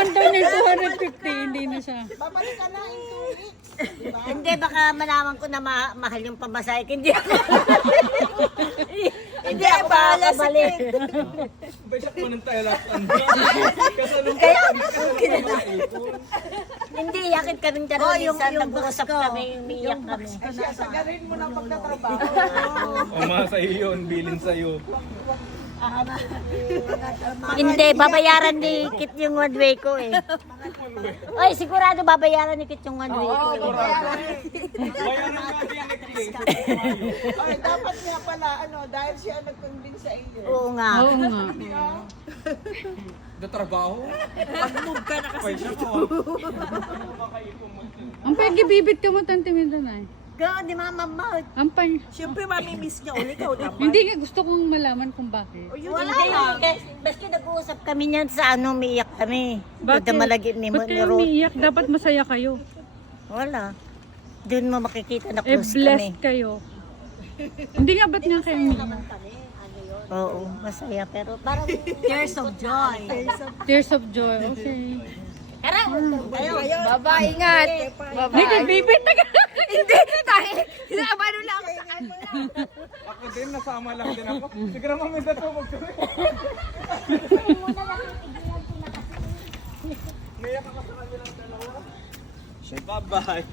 naman daw niya yung 250, hindi na siya. Babalik ka na in 2 weeks. Diba? Hindi, baka malaman ko na mahal yung pamasahe. Hindi ako. Hindi ako makakabalik. Basak mo ng tayo last ano. Kasalong Kaya, ka. hindi, yakit kami dyan. Oh, Minsan yung nag-uusap box ko. kami, umiiyak kami. Ay, siya, sagarin mo na pagtatrabaho. Uma sa iyo yun, bilin sa iyo. Hindi, babayaran ni Kit yung one way ko eh. Ay, sigurado babayaran ni Kit yung one way ko eh. Bayaran nga din nag-click. Ay, dapat nga pala, dahil siya nag-convince sa iyo. Oo nga. Oo nga. Do trabaho? Pag-move ka na kasi. Pwede ko. Ang pag-ibibit ka mo, Tante Mindanay. Gawin di mamamahot. Ang pan... Siyempre, mamimiss niya ulit. Ikaw naman. Hindi nga gusto kong malaman kung bakit. Wala lang. Basta nag-uusap kami niyan sa umiiyak kami. Bakit? Malagit ni Ba't kayo Rod. umiiyak? Dapat masaya kayo. Wala. Doon mo makikita na Eh, close kami. blessed kayo. Hindi nga, ba't nga kayo umiiyak? Oo, masaya. Pero parang Tears of joy. Tears of joy. Okay. Tara, tayo. Baba, ingat. Hindi, bibit na ka. Hindi, tayo. Ano lang sa ano lang. Ako din, nasama lang din ako. Siguro mamaya sa tumog kami. Naiyak ako sa kanilang dalawa. Bye-bye.